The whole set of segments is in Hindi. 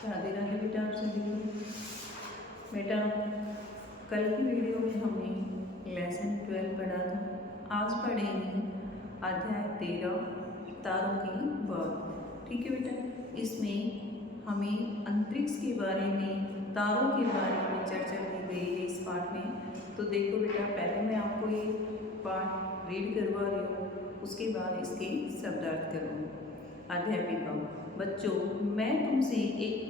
राधे राधे बेटा, आप सभी को। बेटा, कल की वीडियो में हमने लेसन 12 पढ़ा था। आज पढ़ेंगे अध्याय 13 तारों की बात। ठीक है बेटा, इसमें हमें अंतरिक्ष के बारे में, तारों के बारे में चर्चा की गई है इस पाठ में। तो देखो बेटा, पहले मैं आपको ये पाठ रीड करवा रही हूँ, उसके बाद इसके शब्दार्थ करूँगी। अध्यापिका: बच्चों, मैं तुमसे एक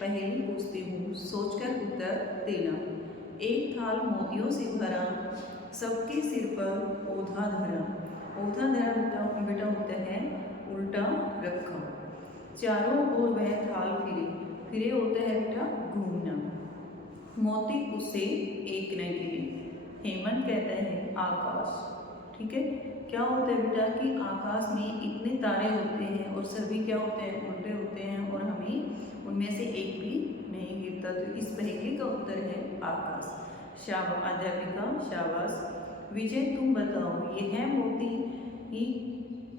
पहेली पूछती हूँ, सोचकर उत्तर देना। एक थाल मोतियों से भरा, सबके सिर पर ओधा धरा। ओधा धरा बेटा होता है उल्टा रखा। चारों ओर वह थाल फिरे, फिरे होता है बेटा घूमना। मोती उससे एक न गिरे। हेमंत कहता है आकाश। ठीक है, क्या होता है बेटा कि आकाश में इतने तारे होते हैं और सभी क्या होते हैं, उल्टे होते हैं, और हमें उनमें से एक भी नहीं गिरता। तो इस पहेली का उत्तर है आकाश। शाबाश अध्यापिका, शाबाश। विजय, तुम बताओ, यह मोती ही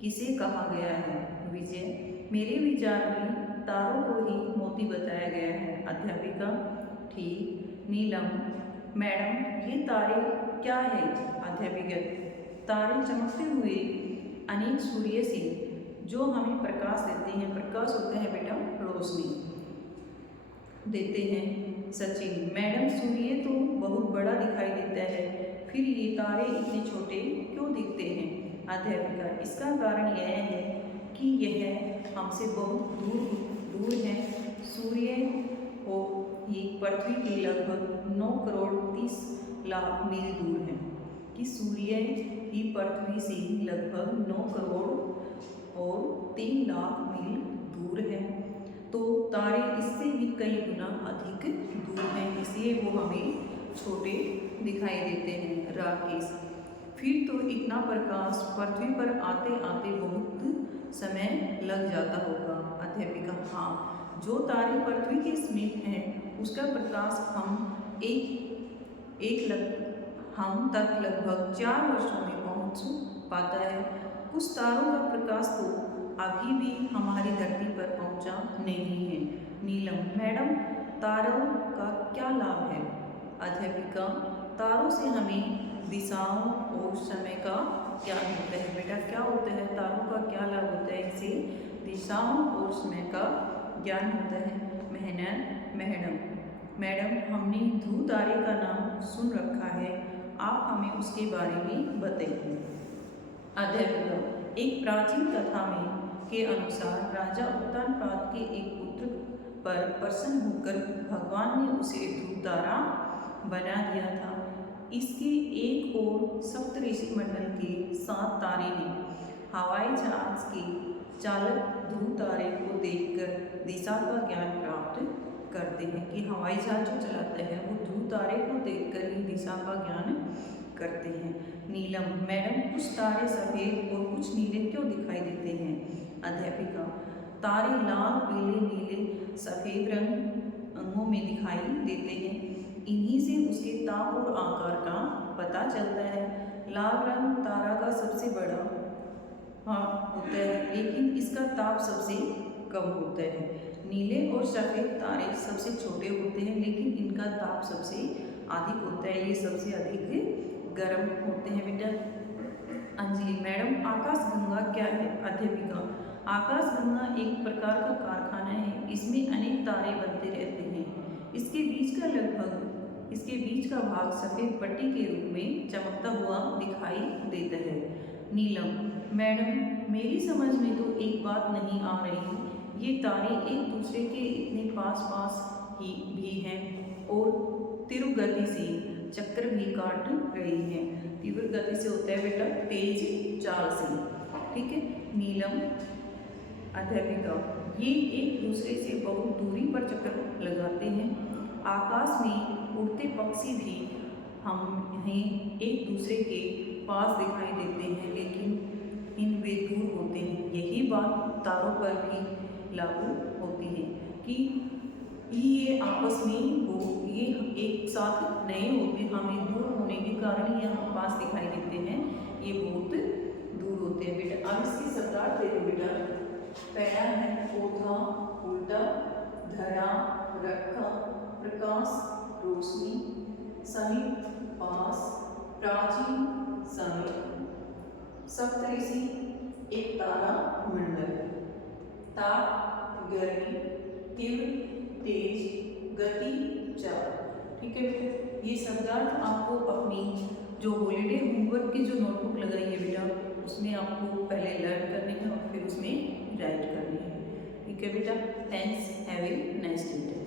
किसे कहा गया है? विजय: मेरे विचार में तारों को ही मोती बताया गया है। अध्यापिका: ठीक। नीलम: मैडम, ये तारे क्या है? अध्यापिका: तारे चमकते हुए अनेक सूर्य से जो हमें प्रकाश देते हैं। प्रकाश होता है बेटा रोशनी देते हैं। सचिन: मैडम, सूर्य तो बहुत बड़ा दिखाई देता है, फिर ये तारे इतने छोटे क्यों दिखते हैं? अध्यापिका: इसका कारण यह है कि यह हमसे बहुत दूर दूर है। सूर्य हो ही पृथ्वी के लगभग 9 करोड़ 30 लाख मील दूर है। कि सूर्य ही पृथ्वी से लगभग 9 करोड़ और 3 लाख मील दूर है। तो तारे इससे भी कई गुना अधिक दूर हैं, इसलिए वो हमें छोटे दिखाई देते हैं। राकेश: फिर तो इतना प्रकाश पृथ्वी पर आते आते बहुत समय लग जाता होगा। अध्यापिका: हाँ, जो तारे पृथ्वी के समीप हैं उसका प्रकाश हम तक लगभग 4 वर्षों में पहुंच पाता है। कुछ तारों का प्रकाश तो अभी भी हमारी धरती पर पहुंचा नहीं है। नीलम: मैडम, तारों का क्या लाभ है? अध्यापिका: तारों से हमें दिशाओं और समय का ज्ञान होता है। बेटा, क्या होता है, तारों का क्या लाभ होता है? इसे दिशाओं और समय का ज्ञान होता है। मैडम, हमने ध्रुव तारे का नाम सुन रखा है, आप हमें उसके बारे में बताइए। अध्यापिका: एक प्राचीन कथा में के अनुसार राजा उत्तानपाद के एक पुत्र पर प्रसन्न होकर भगवान ने उसे ध्रुव तारा बना दिया था। इसके एक और सप्तऋषि मंडल के 7 तारे ने हवाई जहाज के चालक ध्रुव तारे को देखकर दिशा का ज्ञान प्राप्त करते हैं। कि हवाई जहाज जो चलाते हैं वो ध्रुव तारे को देखकर ही दिशा का ज्ञान करते हैं। नीलम: मैडम, कुछ तारे सफेद और कुछ नीले क्यों दिखाई देते हैं? अध्यापिका: तारे लाल, पीले, नीले, सफेद रंगों में दिखाई देते हैं। इन्हीं से उसके ताप और आकार का पता चलता है। लाल रंग तारा का सबसे बड़ा होता है, लेकिन इसका ताप सबसे कम होता है। नीले और सफ़ेद तारे सबसे छोटे होते हैं, लेकिन इनका ताप सबसे अधिक होता है। ये सबसे अधिक गर्म होते हैं। बेटा अंजलि: मैडम, आकाशगंगा क्या है? अध्यापिका: आकाशगंगा एक प्रकार का कारखाना है, इसमें अनेक तारे बनते रहते हैं। इसके बीच का भाग सफ़ेद पट्टी के रूप में चमकता हुआ दिखाई देता है। नीलम: मैडम, मेरी समझ में तो एक बात नहीं आ रही, ये तारे एक दूसरे के इतने पास ही भी हैं और तीव्र गति से चक्कर भी काट रही हैं। तीव्र गति से होता है बेटा तेज चाल से। ठीक है। नीलम: अध्यापिका, ये एक दूसरे से बहुत दूरी पर चक्कर लगाते हैं। आकाश में उड़ते पक्षी भी हमें एक दूसरे के पास दिखाई देते हैं, लेकिन वे दूर होते हैं। यही बात तारों पर भी लागू होती है कि ये आपस में ये एक साथ नहीं होते, हमें दूर होने के कारण ये हम पास दिखाई देते हैं, ये बहुत दूर होते हैं। बेटा अब इसके शब्दार्थ देखो। बेटा पहला है ओधा, उल्टा धरा, रखा, प्रकाश, रोशनी, समीप, पास, प्राचीन, समय, सप्तऋषि, एक तारा मंडल, ताप, गर्मी, तीव्र, तेज, गति, चाल। ठीक है बेटा, ये शब्दार्थ आपको अपनी जो हॉलीडे होमवर्क की जो नोटबुक लगाई है बेटा, उसमें आपको पहले लर्न करने हैं और फिर उसमें राइट करने हैं। ठीक है बेटा, thanks, have a nice day.